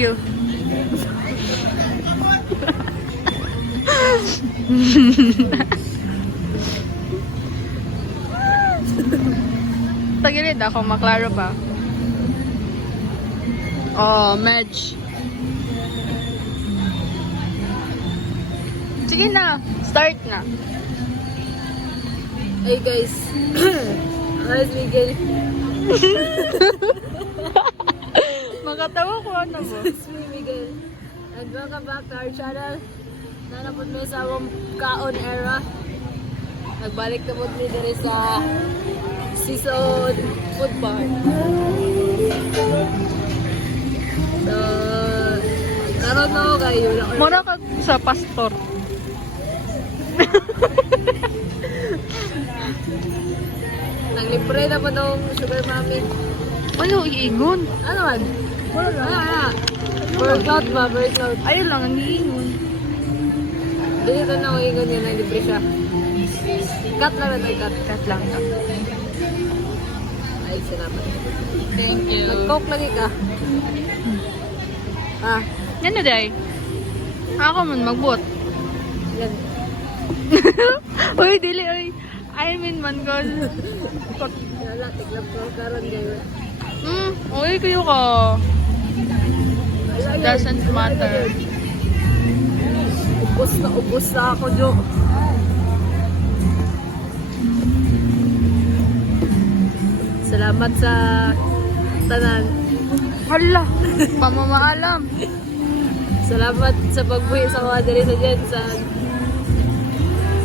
You. Tagilid ako, maklaro pa. Oh, Medj. Sige na, start na. Hey guys, I'm Miguel. Makatawa ko ano mo. It's me, Miguel. And welcome back to our channel. Nanapod mo sa awang kaon era. Nagbalik na po dito sa season food bar. So, karon na ako kayo. Muna ka sa pastor. Naglibre na po nung sugar mommy. Ano, iingon? Ano man? Wala. Workout ba? Workout. Ayun lang, ang iingon. Dito na ako ingon yun, naglibre siya. Cut lang na tayo, cut. Cut lang. Ay, salamat. Thank you. Nag-coke lagi ka. Ah, Yan na, day. Ako man, magbot. yan. Uy, dili, uy. I mean, man, God. Wala, tiglap ko karon kayo. Uy, kayo ka. Doesn't matter. Ubus na ako, Jo. Salamat sa tanan. Hala, pamamaalam. Salamat sa pagbuhi sa mga diri sa Jensen.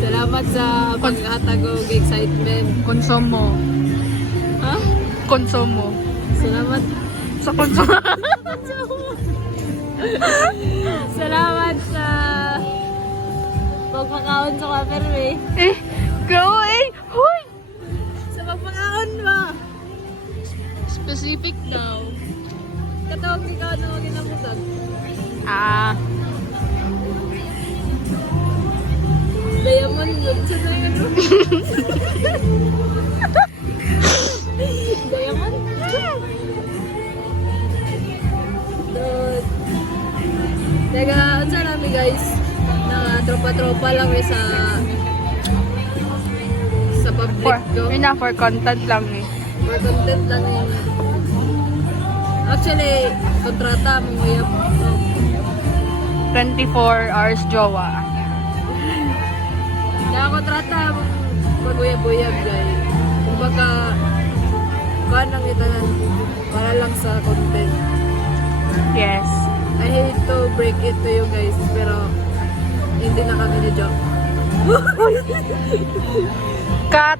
Salamat sa paghatag og excitement. Konsumo. Ha? Konsumo. Salamat. Sa konsumo. Salamat sa pagpakaon sa kaperwe. Go, Huy! Sa pagpakaon ba? Specific now. Katawag ni ka ano ginamutag. Diamond yun. Sa Diamond? Diamond? Teka, unsa namin guys? Na tropa-tropa lang sa public ko. Enough for content lang eh. For content lang yun. Actually, kontrata mo uyab. 24 hours jowa. Kaya kontrata mo pag-uyab-uyab guys. Kumbaga, kuhaan lang itanan para lang sa content. Yes. I hate to break it to you guys, pero hindi na kami ni joke. Cut!